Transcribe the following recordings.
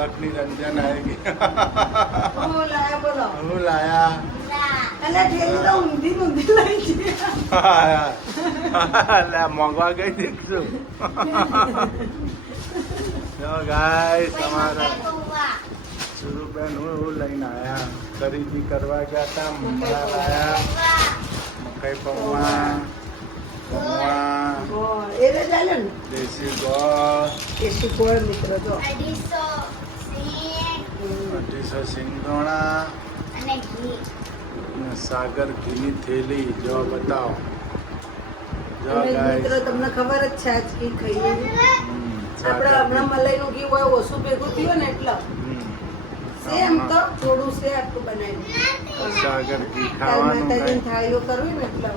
લખની રંજન આવેગી હું લાયા બોલો હું લાયા એટલે ઠેલી તો ઊંધી ઊંધી લઈ છે એટલે મોંઘવા ગઈ દેખશું જો ગાઈસ તમારા સુરુબેન હું લઈને આયા ખરીદી કરવા ગયા હતા મમરા લાયા મકાઈ પૌવા એ તો ચાલે ને દેશી ગોળ દેશી ગોળ મિત્રો જો 250 સિંગોણા અને ઘી અને સાગર ઘીની થેલી જો બતાવો જો અને મિત્રો ગાઈસ તમને ખબર જ છે આજ ઘી ખાઈએ આપણે હમણાં મલાઈનું ઘી હોય ઓછું ભેગું થયું ને એટલે સેમ તો થોડું છે આટલું બનાવી સાગર ઘી કાલ ખાવાનું માતાજીની થાળીઓ કરવી ને એટલે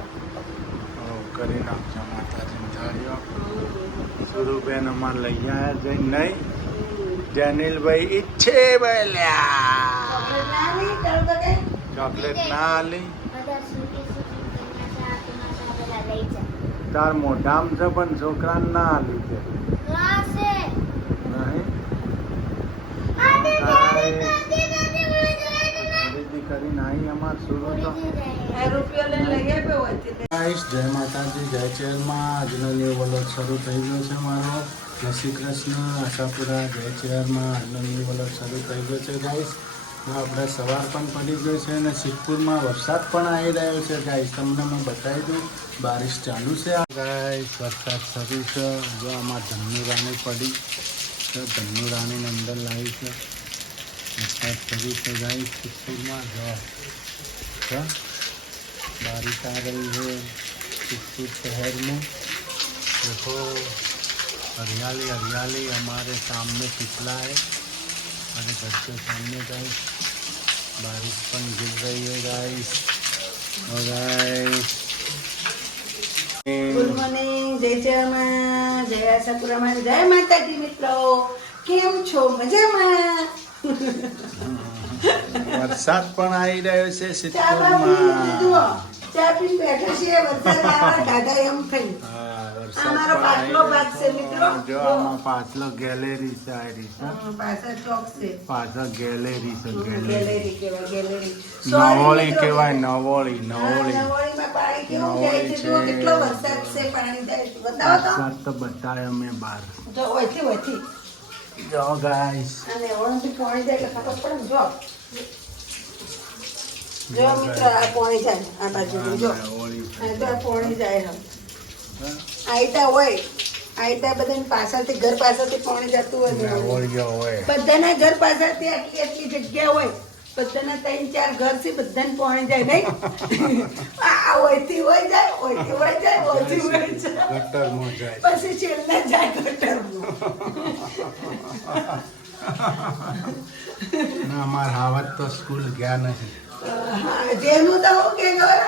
કરી નાખજો માતાજીની થાળીઓ સુરુબેન અમાર લઈ આવ્યા જઈ નહીં ડેનિલભાઈ ઈચ્છે બોલ્યા ચોકલેટ ના આલી બધા સુકી સુકી મજા પેલા લઈ જા તાર મોઢામ છે પણ છોકરાને ના આલી છે ક્લાસે નહીં ખરીદી કરીને આવી અમાર સુરુ તો રૂપિયો લઈને લઈ આવ્યો હોય તે. ગાઈસ જય માતાજી જય ચેરમાં આજનો ન્યૂ વ્લોગ શરૂ થઈ ગયો છે મારો જય શ્રી કૃષ્ણ આશાપુરા જય ચેરમાં આજનો ન્યૂ વ્લોગ શરૂ થઈ ગયો છે ગાઈસ આપણે સવાર પણ પડી ગયો છે અને સિદ્ધપુરમાં વરસાદ પણ આવી રહ્યો છે ગાઈસ તમને હું બતાવી દઉં બારિશ ચાલુ છે ગાઈસ વરસાદ શરૂ છે જો આમાં ધનુ રાણી પડી તો ધનુ રાણીને અંદર લાવી છે વરસાદ શરૂ છે ગાઈસ સિદ્ધપુરમાં જો बारिश आ रही है सिद्धपुर शहर में देखो हरियाली हरियाली हमारे सामने पिछला है हमारे घर के सामने गाइस बारिश पण गिर रही है गाइस और गाइस ગુડ મોર્નિંગ જય જયમાં જય આશાપુરામાં જય માતાજી મિત્રો કેમ છો મજામાં વરસાદ પણ આવી રહ્યો છે ચા બા પી લીધી જુઓ. સિદ્ધપુરમાં ચા પીને બેઠા છીએ વરસાદ આવે દાદા એમ થઈ હા, અમારો પાછલો ભાગ છે મિત્રો. જો આમાં પાછલો ગેલેરી છે આ રહી છે પાછળ ચોક છે પાછળ ગેલેરી છે ગેલેરી ગેલેરી કહેવાય ગેલેરી નવોળી કહેવાય નવોળી નવોળી નવોળીમાં પાણી કેવું જાય છે જુઓ કેટલો વરસાદ છે પાણી જાય છે બતાવો તો વરસાદ તો બતાવે અમે બહાર જો ઓયથી જો ગાઈસ અને ઓળંગી પાણી જાય એટલે ખબર પડે ને જો જો મિત્રો આ પાણી જાય આ બાજુ જો આ તો આ પાણી જાય હવે આઈતા હોય આઈતા બધાને પાછળથી ઘર પાછળથી પાણી જતું હોય ને નવોળીઓ હોય બધાના ઘર પાછળથી આટલી આટલી જગ્યા હોય બધાના 3-4 ઘર થી બધાને પાણી જાય નહીં આ ઓયથી હોય જાય ઓયથી હોય જાય ઓયથી હોય જાય ગટરમાં જાય પછી છેલ્લે જાય ગટરમાં ના અમાર હાવત તો સ્કૂલ ગયા નથી હા, જેનું તો હું કે ખબર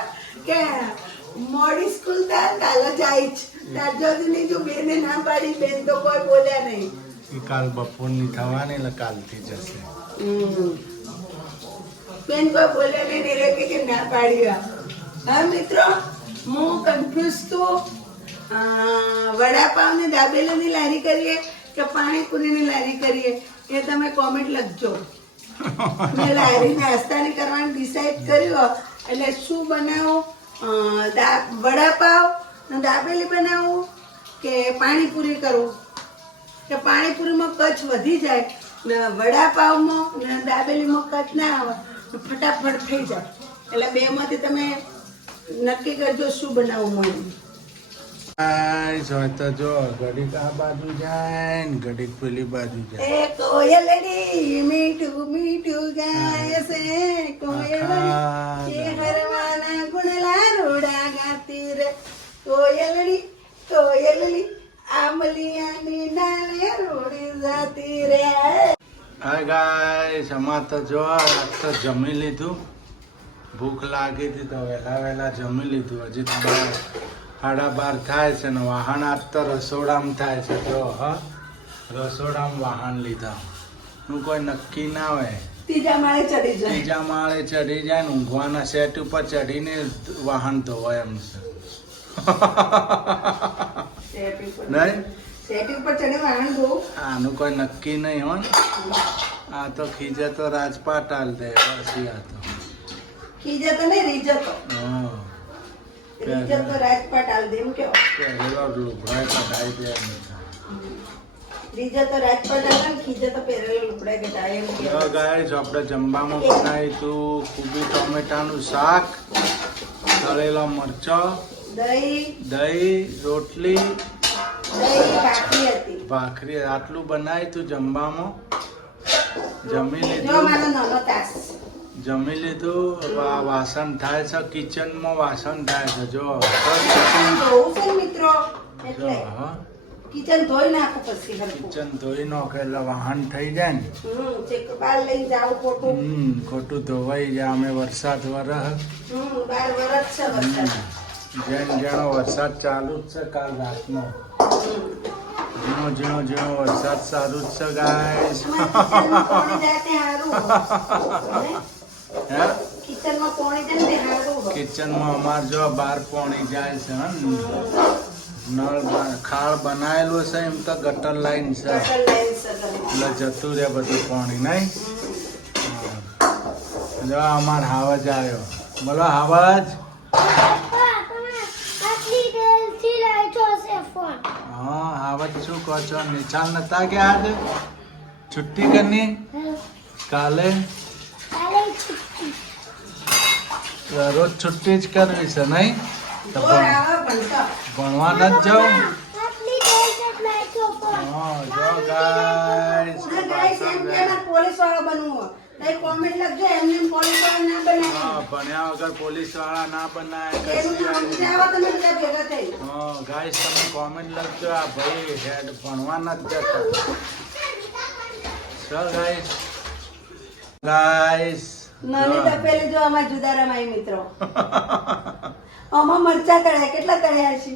કે મોડી સ્કૂલ થાય કાલે જાય જ ત્યાર સુધીની જો બેને ના પાડી બેન તો કોઈ બોલ્યા નહીં એ કાલ બપોરની થવાની એટલે કાલથી જશે બેન કોઈ બોલ્યા નહીં ને રે કે ના પાડી હા મિત્રો હું કન્ફ્યુઝ છું વડાપાવની દાબેલીની લારી કરીએ કે પાણીપુરીની લારી કરીએ એ તમે કોમેન્ટ લખજો મેં લારી નાસ્તાની કરવાનું ડિસાઈડ કર્યું એટલે શું બનાવું વડાપાવ ને દાબેલી બનાવું કે પાણીપુરી કરું કે પાણીપુરીમાં કચ્છ વધી જાય ને વડાપાવમાં ને દાબેલીમાં કચ્છ ના આવે તો ફટાફટ થઈ જાય એટલે બેમાંથી તમે નક્કી કરજો શું બનાવવું મળે ગાઈસ હવે તો જો ઘડીક આ બાજુ જાય ને ઘડીક પેલી બાજુ જાય એ કોયલડી મીઠું મીઠું ગાય છે કોયલડી એ હરવાના ગુણલા રોડા ગાતી રે કોયલડી કોયલડી આમલિયાની ડાલે રોડી જાતી રે હા ગાઈસ અમાર તો જો આજ તો જમી લીધું ભૂખ લાગી હતી તો વહેલા જમી લીધું હજી તો 12:30 થાય છે ને વાહન આજ તો રસોડામાં થાય છે જો હા રસોડામાં વાહન લીધા નું કોઈ નક્કી ના હોય ત્રીજા માળે ચડી જાય ત્રીજા માળે ચડી જાય ને ઊંઘવાના સેટ ઉપર ચડીને વાહન ધોવાય એમ છે નહીં સેટિંગ પર ચડ્યો આનંદ બહુ. આનું કોઈ નક્કી નહીં હો ને. આ તો ખીજે તો રાજપાટ હાલ દે પછી આ તો ખીજતો નહીં રીજતો. હા રીજતો રાજપાટ હાલ દે એમ કેવો. પહેરેલો લુગડાય કઢાઈ દે એમ તો. રીજતો રાજપાટ હાલ ને ખીજતો પહેરેલો લુગડા કઢાય એમ જો કેવો. ગાઈસ આપણે જમવામાં બનાવ્યું હતું કુબી ટોમેટાનું શાક, તળેલો મરચો, દહીં દહીં, રોટલી, ભાખરી હતી. ભાખરી આટલું બનાવ્યું હતું જમવામાં. જમી જો લીધું મારો નાનો તાસ. જમી લીધું. હવે આ વાસણ થાય છે કિચનમાં વાસણ થાય છે જો કિચન ધોવું છે ને મિત્રો એટલે હા કિચન ધોઈ નાખું પછી હરખું. કિચન ધોઈ નાખે એટલે વાહન થઈ જાય ને. ચેક બહાર લઈને જાવું ખોટું. ખોટું ધોવાઈ જાય. અમે વરસાદ વરહ બાર વરસ છે વરસાદ. જેનો વરસાદ ચાલુ જ છે કાલ રાતનો. ઝીણો વરસાદ ચાલુ જ છે ગાઈસ. કિચનમાં પાણી જાય તે હારું. હે કિચનમાં પાણી જાય ને તે હારું. કિચનમાં અમાર જો બાર પાણી જાય છે હે ને. નળ ખાળ બનાવેલું છે એમ તો ગટર લાઈન છે ગટર લાઈન છે ઘરે. એટલે જતું રહે બધું પાણી નહીં. જો અમાર હાવજ આવ્યો. બોલો હાવજ. પપ્પા, તમે આટલી દેરથી રાખ્યો છે ફોન. હા હાવજ શું કહો છો? નિશાળ નતા ગયા આજે? છુટ્ટી કરની કાલે? કાલે છુટ્ટી. રોજ છુટ્ટી જ કરવી છે નહીં? તો જોર આવે ભણતા. ભણવા નથી જવું? આટલી દેરથી રાખ્યો ફોન. હા જો ગાઈસ ના ગાઈસ એમ કે અમારે પોલીસ વાળો બનવું હોય. નહીં કોમેન્ટ લખજો એમને એમ પોલીસ વાળો ના બનાવે. હા ભણ્યા વગર પોલીસ વાળા ના બનાય. એનું નામ જાવો તમે બધા ભેગા થઈ. હા ગાઈસ તમે કોમેન્ટ લખજો આ ભાઈ હેડ ભણવા નથી જતા. ચલ ગાઈસ નાની તપેલી જો અમાર જુદારામાં આવી મિત્રો. આમાં મરચા તળ્યા કેટલા તળ્યા છે?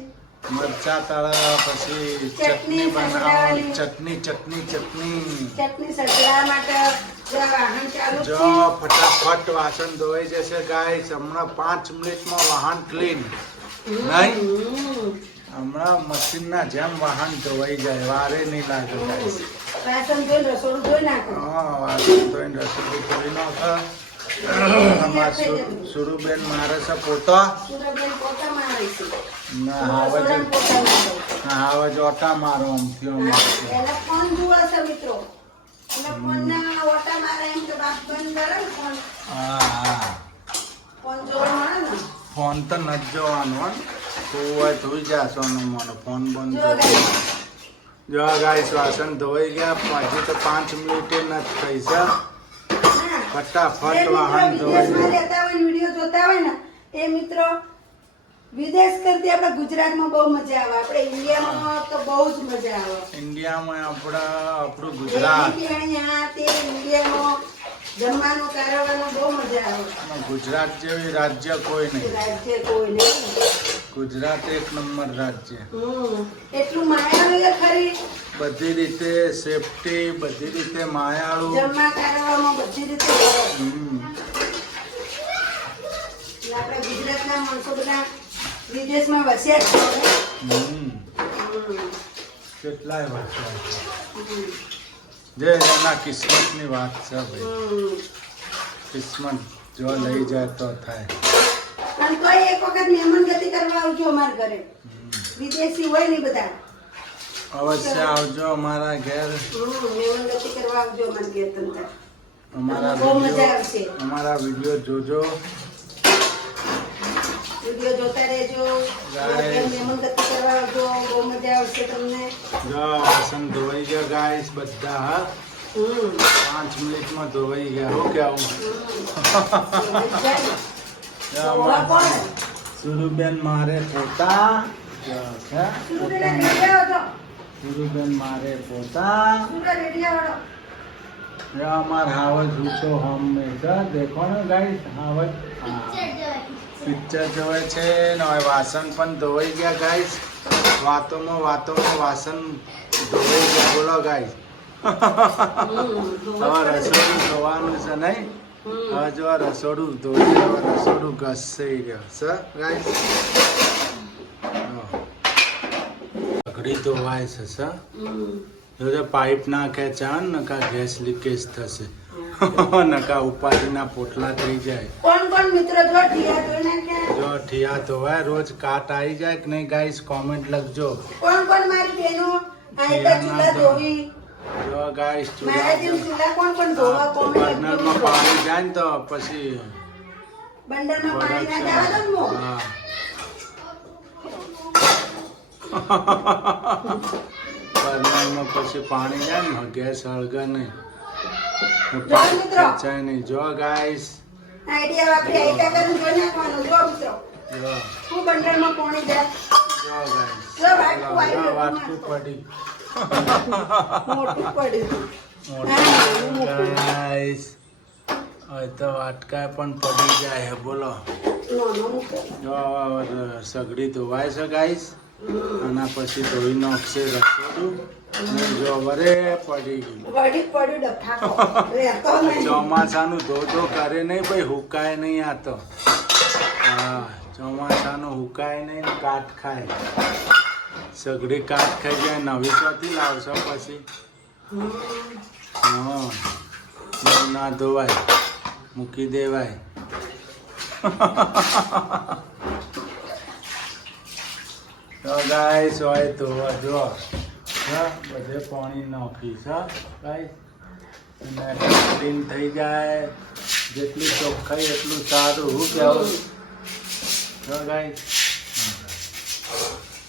મરચા તળા પછી ચટણી ચટણી બનાવવાની. બનાવવાની. ચટણી ચટણી સસરા માટે જો વાહન ચાલુ જો છે. ફટાફટ વાસણ ધોઈ જશે ગાઈસ. હમણાં 5 મિનિટમાં વાહન ક્લીન નહીં. હમણાં મશીનના જેમ વાહન ધોવાઈ જાય. વારે નહીં લાગે ગાઈસ. વાસણ ધોઈને રસોડું ધોઈ નાખો. હા વાસણ ધોઈને રસોઈ ધોઈ નાખે. અમાર સુરુબેન મારે છે પોતા. સુરભીન પોતા મારે છે. ના રસોડામાં પોતા મારે. હવે જોટા મારો આમથી અમારે. એના ફોન જુએ છે મિત્રો. એટલે ફોનના ઓટા મારે એમ કે બાપ બંધ કરે ને ફોન. હા ફોન જોવા મળે ને. ફોન તો નથી જોવાનો હો. તું હોય ધોઈ જાશો ને મને ફોન બંધ જો ગાઈસ. જો ગાઈસ વાસણ ધોઈ ગયા. હજી તો 5 મિનિટે નથી થઈ છે. ફટાફટ વાહન ધોઈ વિદેશમાં રહેતા હોય ને વિડીયો જોતા હોય ને એ મિત્રો વિદેશ કરતી આપણે ગુજરાતમાં બહુ મજા આવે. આપણે ઇન્ડિયામાં તો બહુ જ મજા આવે. ઇન્ડિયામાં આપણું ગુજરાત. એની અહીંયા તે ઇન્ડિયામાં જમવાનું કારવાનું બહુ મજા આવે. ગુજરાત જેવી રાજ્ય કોઈ નહીં. રાજ્ય કોઈ નહીં. ગુજરાત એક નંબર રાજ્ય. એટલું માયાળું એ ખરી. બધી રીતે સેફટી, બધી રીતે માયાળું. જમવા કારવામાં બધી રીતે સરસ. હમ. એટલે આપણે ગુજરાતના માણસો બધા વિદેશમાં વસ્યા છે. હમ. કેટલાય વાત છે. જે એના કિસ્મતની વાત છે ભાઈ. કિસ્મત જો લઈ જાય તો થાય. અને તોય એક વખત મહેમાન ગતિ કરવા આવજો અમારા ઘરે. વિદેશી હોય ને બધા. અવશ્ય આવજો અમારા ઘેર. મહેમાન ગતિ કરવા આવજો અમારા ઘેર તંત્ર. અમારા બહુ મજા આવશે. વિડીયો જોજો. વિડીયો જોતા રહેજો. મહેમાન ગતિ કરવા આવજો. બહુ મજા આવશે તમને. જો વાસણ ધોવાઈ ગયા ગાઈસ બધા. હા 5 મિનિટમાં ધોવાઈ ગયા. હું કેવું? સુરુબેન મારે પોતા. સુરુબેન મારે પોતા. અમાર હાવજ ઊંચો હંમેશા દેખો ને ગાઈસ. હાવજ પિક્ચર જોવે છે ને હવે વાસણ પણ ધોવાઈ ગયા ગાઈસ. વાતોમાં વાસણ ધોવાઈ ગયા. બોલો ગાઈસ. હવે રસોડું ધોવાનું છે નહીં. હવે જો આ રસોડું ધોઈ હવે રસોડું ઘસાઈ રહ્યો છે ગાઈસ. સગડી ધોવાય છે સર હમ. જો પાઇપ નાખે ચાન નકા ગેસ લીકેજ થશે નકા ઉપાધિના પોટલા થઈ જાય કોણ કોણ મિત્રો જો ઠિયા જોઈ નાખ્યા જો ઠિયા ધોવાય રોજ કાટ આવી જાય કે નહીં ગાઈસ કોમેન્ટ લખજો કોણ કોણ મારી બહેનો આયતા ચૂલા ધોવી જો ગાઈસ મારા જેમ ચૂલા કોણ કોણ ધોવા કોમેન્ટ બર્નરમાં પાણી જાય ને તો પછી બંડરમાં પાણી ના જવા દો ને હા બર્નરમાં પછી પાણી જાય ને ગેસ હળગે નહીં ખેંચાય નહીં જો ગાઈસ આઈડિયા વાપરી આયતા કરીને જોઈ નાખવાનું જો મિત્રો જો હું બંડરમાં પાણી દે જો ગાઈસ જો વાટકું આવ્યું વાટકું પડી મોટું પડ્યું ગાઈસ હવે તો વાટકા પણ પડી જાય હે બોલો જો સગડી ધોવાય છે ગાઈસ આના પછી ધોઈ નાખશે રસોડું અને જો વરે પડી ગયું વળી પડ્યું ડફાકો રહેતો નહીં ચોમાસાનું ધો કરે નહીં ભાઈ હુકાય નહીં આ તો હા ચોમાસાનું હુકાય નહીં ને કાટ ખાય સગડી કાટ ખાઈ જાય નવી ચોથી લાવશો પછી હા બહુ ના ધોવાય મૂકી દેવાય તો ગાઈસ હોય તો જો બધે પાણી નાખી છે ગાઈસ અને ક્લીન થઈ જાય જેટલી ચોખ્ખાઈ એટલું સારું હું કહેવું તો ગાઈસ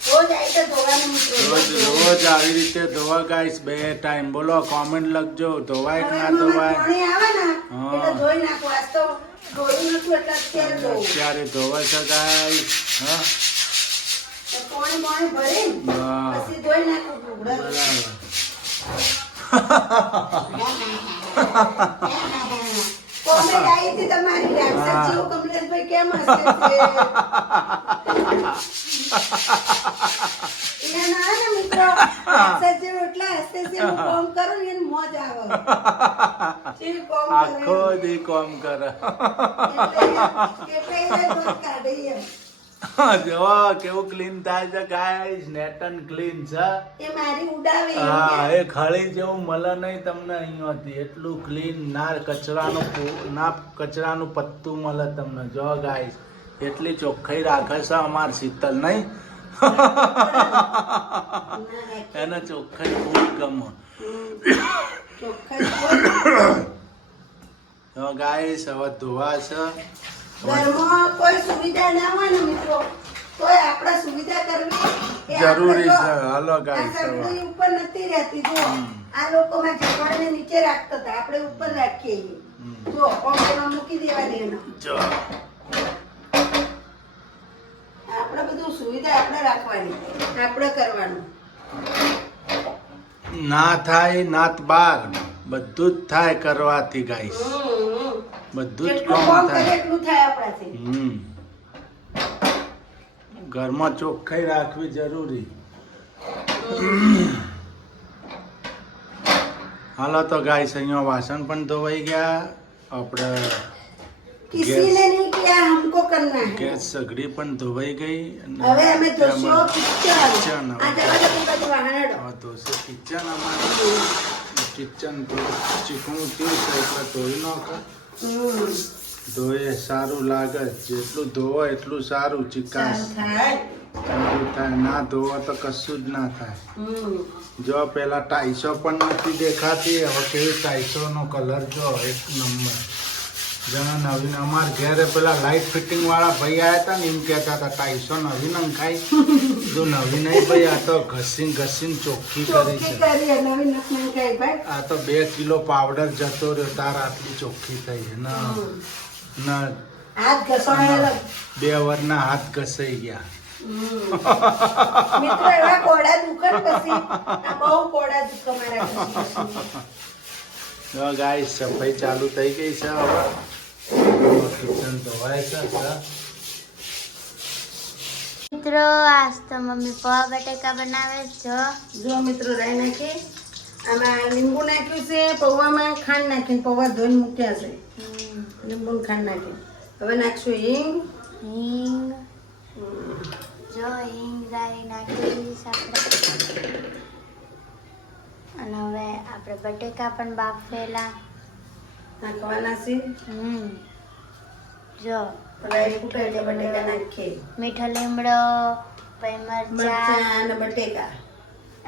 રોજ આયતા ધોવાનું મિત્રો રોજ આવી રીતે ધોવા ગાઈસ 2 ટાઈમ બોલો કોમેન્ટ લખજો ધોવાય કે ના ધોવાય પાણી આવે ને હા. એટલે ધોઈ નાખો આજ તો ધોયું નતું એટલે અત્યારે ધોવું અત્યારે ધોવાય છે ગાઈસ હા પાણી ભરીને હા. પછી ધોઈ નાખો ઢોકળા. કોમેન્ટ આવી હતી તમારી રાક્ષસ જેવું કમલેશભાઈ કેમ હશે છે? એને ના ને મિત્રો રાક્ષસ જેવું એટલે હસે છે હું કોમ કરું ને એને મોજ આવે જેવી કોમ કરે આખો દી કોમ કરે કેટલાય રોજ કાઢે એમ. જો કેવું ક્લીન થાય છે ગાઈસ નેટ એન્ડ ક્લીન છે એ મારી ઉડાવે એમ હા કે. એ ખળી જેવું મળે નહીં તમને અહીંયાથી એટલું ક્લીન ના કચરાનું પત્તું મળે તમને જો ગાઈસ એટલી ચોખ્ખાઈ રાખે છે અમાર શીતલ નહીં એને ચોખ્ખાઈ ખૂબ ગમે ચોખ્ખાઈ તો ગાઈસ હવે ધોવા છે ઘરમાં કોઈ સુવિધા ના હોય ને મિત્રો તોય આપણે સુવિધા કરવી એ જરૂરી આપણે છે. જો હાલો guys, આ સગડી ઉપર નથી રહેતી જો આ લોકોમાં ઝઘડાને નીચે રાખતા હતા આપણે ઉપર રાખીએ છીએ. જો કોમ્પેમાં મૂકી દેવાની એનો જો આપણે બધું સુવિધા આપણે રાખવાની આપણે કરવાનું ના થાય નાત બાર બધું જ થાય કરવાથી ગાઈસ બધું જ જેટલું કામ કામ કરે થાય એટલું થાય આપણાથી ઘરમાં ચોખ્ખાઈ રાખવી જરૂરી હાલો તો ગાઈસ અહીંયા વાસણ પણ ધોવાઈ ગયા આપણે કિસીને નહીં કિયા હમકો કરના હે ગેસ સગડી પણ ધોવાઈ ગઈ અને હવે અમે જોશો કિચન કિચન હવે. આ જવા દો બધું વાહણડો હવે ધોશે કિચન અમારું કિચન ચીકણું થયું છે એટલે ધોઈ નાખો ધોઈએ સારું લાગે જેટલું ધોવો એટલું સારું ચિકાસ થાય ઠંડુ થાય ના ધોવો તો કશું જ ના થાય જો પેલા ટાઈસો પણ નથી દેખાતી હવે કેવી ટાઈસોનો કલર જો એક નંબર જણા નવીન અમાર ઘેરે પેલા લાઇટ ફિટિંગ વાળા ભાઈ આવ્યા હતા ને એમ કહેતા હતા ટાઈસો નવીન અંખાઈ જો નવી નહીં ભાઈ આ તો ઘસીને ચોખ્ખી કરી ચોખ્ખી છે કરી નવી નખની કઈ ભાઈ આ તો 2 કિલો પાવડર જતો રહ્યો તાર આટલી ચોખ્ખી થઈ છે ના ના હાથ ઘસવાના 2 વરના હાથ ઘસાઈ ગયા મિત્રો એવા કોડા દુકાન પછી આ બહુ કોડા દુખ મારા તો ગાઈસ સફાઈ ચાલુ થઈ ગઈ છે હવે કિચન ધોવાય છે મિત્રો આજ તો મમ્મી પૌવા બટેકા બનાવે છે જો મિત્રો રાઈ નાખી આમાં લીંબુ નાખ્યું છે પૌવામાં ખાંડ નાખીને પૌવા ધોઈને મૂક્યા છે લીંબુ ખાંડ નાખી હવે નાખશું હિંગ હિંગ જો હિંગ રાઈ નાખી દીધી છે આપણે. અને હવે આપણે બટેકા પણ બાફેલા. નાખવાના છે. જો રાઈ ફૂટે એટલે બટેકા નાખીએ. મીઠો લીમડો, પછી મરચાં મરચાં અને બટેકા.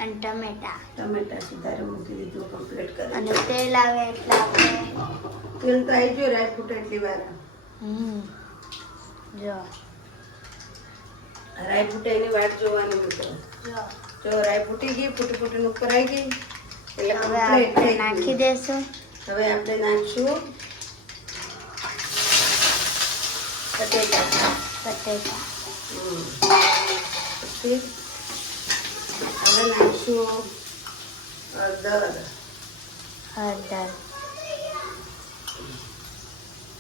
અને ટમેટા. ટમેટા સુધારે મૂકી દીધું કમ્પ્લીટ કરી. અને તેલ આવે એટલે આપણે તેલ તો આવી ગયું રાઈ ફૂટે એટલી વાર. જો રાઈ ફૂટે એની વાટ જોવાની મિત્રો. જો રાઈ ફૂટી ગઈ, ફૂટીને ઉપર આવી ગઈ એટલે હવે complete આપણે થઈ નાખી ગયું. દેશું હવે આપણે નાખશું બટેકા. બટેકા. પછી હવે નાખશું હળદર. હળદર.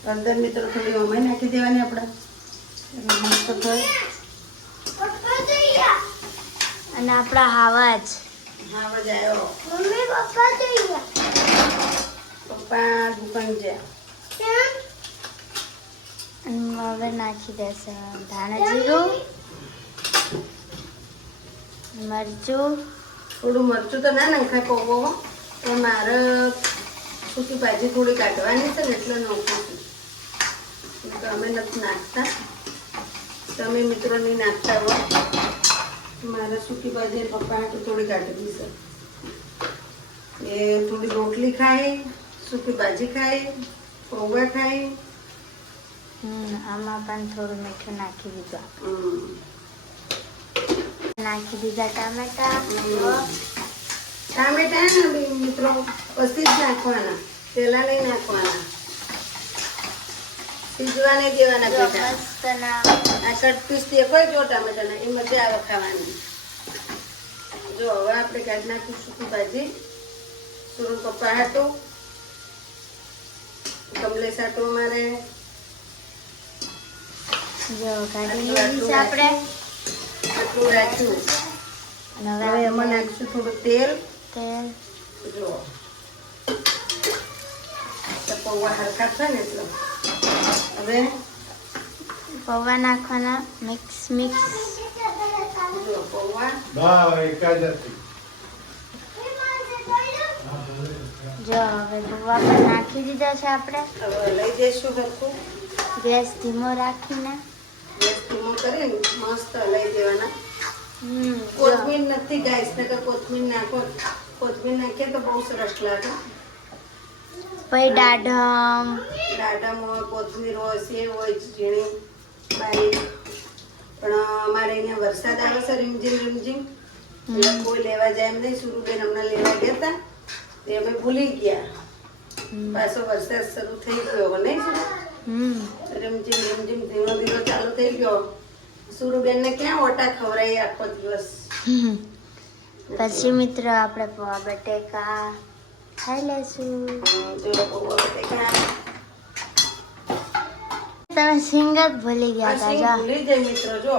હળદર મિત્રો થોડી અમે નાખી દેવાની આપણે. મસ્ત થોડી. અને આપણા હાવા જ. હા મજા આવ્યો. મમ્મી પપ્પા જઈ ગયા. પપ્પા દુકાન ગયા. અને હવે નાખી દેશે ધાણા જીરું, મરચું. થોડું મરચું તો ના નાખાય પૌવામાં, પણ મારે સૂકી ભાજી થોડી કાઢવાની છે ને એટલે નાખું છું. તો અમે નથી નાખતા, તમે મિત્રો નહીં નાખતા હોય. મારે સૂકી ભાજી પપ્પા હાટું થોડી કાઢવી છે. એ થોડી રોટલી ખાય, સૂકી ભાજી ખાય, પૌવા ખાય. આમાં પણ થોડું મીઠું નાખી દીધું. હમ. નાખી દીધા ટામેટા. ટામેટા ને બી મિત્રો પછી જ નાખવાના, પહેલા નહીં નાખવાના. સીજવા નહીં દેવાના જો બેટા. મસ્ત ના આ કટ પીસ દેખાય જો ટામેટાના, એ મજા આવે ખાવાની. જો હવે આપણે કાઢી નાખીશું સૂકી ભાજી. સુરુ પપ્પા હાટું, કમલેશ હાટું અમારે. જો કાઢી લીધી છે આપણે. આટલું રાખ્યું. અને હવે હવે એમાં નાખીશું થોડું તેલ. તેલ. જો તો પૌવા હરખા છે ને એટલે હવે પૌવા નાખવાના. મિક્સ જો પૌવા. જો હવે પૌવા પણ નાખી દીધા છે આપણે. હવે લઈ જઈશું હરખું. ગેસ ધીમો રાખીને. ગેસ ધીમો કરીને મસ્ત લઈ દેવાના. જો કોથમીર નથી ગાઈસ, નકર કોથમીર નાખો. કોથમીર નાખીએ તો બહુ સરસ લાગે. પછી દાઢમ. દાડમ હોય, કોથમીર હોય, સેવ હોય, ઝીણી બારીક. પણ અમારે અહીંયા વરસાદ આવે છે રીમઝીમ. એટલે કોઈ લેવા જાય એમ નહીં. સુરુબેન હમણાં લેવા ગયા હતા તે અમે ભૂલી ગયા. પાછો વરસાદ શરૂ થઈ ગયો હવે નહીં સુરુ? રીમઝીમ ધીરો ધીરો ચાલુ થઈ ગયો. સુરુબેનને ક્યાં ઓટા ખવડાવી આખો દિવસ. પછી મિત્રો આપણે પૌવા બટેકા ખાઈ લેશું. જો પૌવા બટેકા. તમે સિંગ જ ભૂલી ગયા આ હતા. સિંગ જો ભૂલી જાય મિત્રો. જો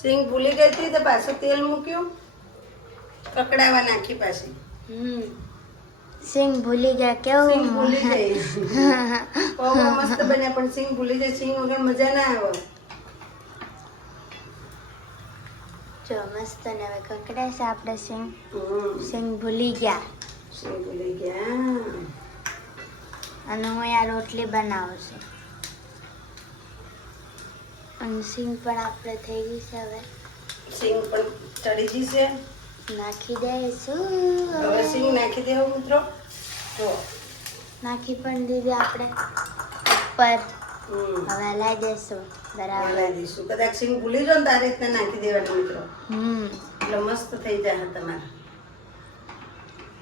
સિંગ ભૂલી ગઈ હતી તો પાછું તેલ મૂક્યું, કકડાવા નાખી પાછી. સિંગ ભૂલી ગયા. સિંગ કેવું ભૂલી ગઈ. પૌવા મસ્ત બન્યા પણ સિંગ ભૂલી જાય. સિંગ વગર મજા ના આવે. જો મસ્ત ને હવે કકડે છે આપણે સિંગ. હમ. સિંગ ભૂલી ગયા. સિંગ ભૂલી ગયા. અને હું આ રોટલી બનાવું છું. અને સિંગ પણ આપણે થઈ ગઈ છે. હવે સિંગ પણ ચડી ગઈ છે. નાખી દઈશું. હવે સિંગ નાખી દેવું મિત્રો. જો નાખી પણ દીધી આપણે ઉપર. હમ. હવે હલાઈ દઈશું બરાબર. હલાવી દઈશું. કદાચ સિંગ ભૂલી જાઓ ને તારી રીતના નાખી દેવાનું મિત્રો. એટલે મસ્ત થઈ જાય તમારે.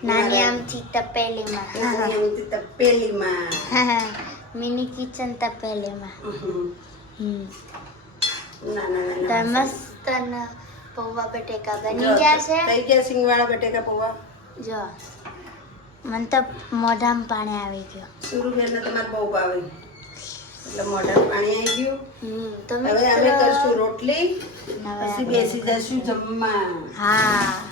નાની આમથી તપેલીમાં. એમથી તપેલીમાં. Mini kitchen તપેલીમાં. ના ના ના તો ના. મસ્ત ને પૌવા બટેકા બની ગયા છે. થઈ ગયા સિંગવાળા બટેકા પૌવા. જો મને તો મોઢામાં પાણી આવી ગયું. સુરુબેનને તમારે બહુ ભાવે એટલે મોઢામાં પાણી આવી ગયું. તો હવે અમે કરશું રોટલી, હવે પછી બેસી જશું જમવા. હા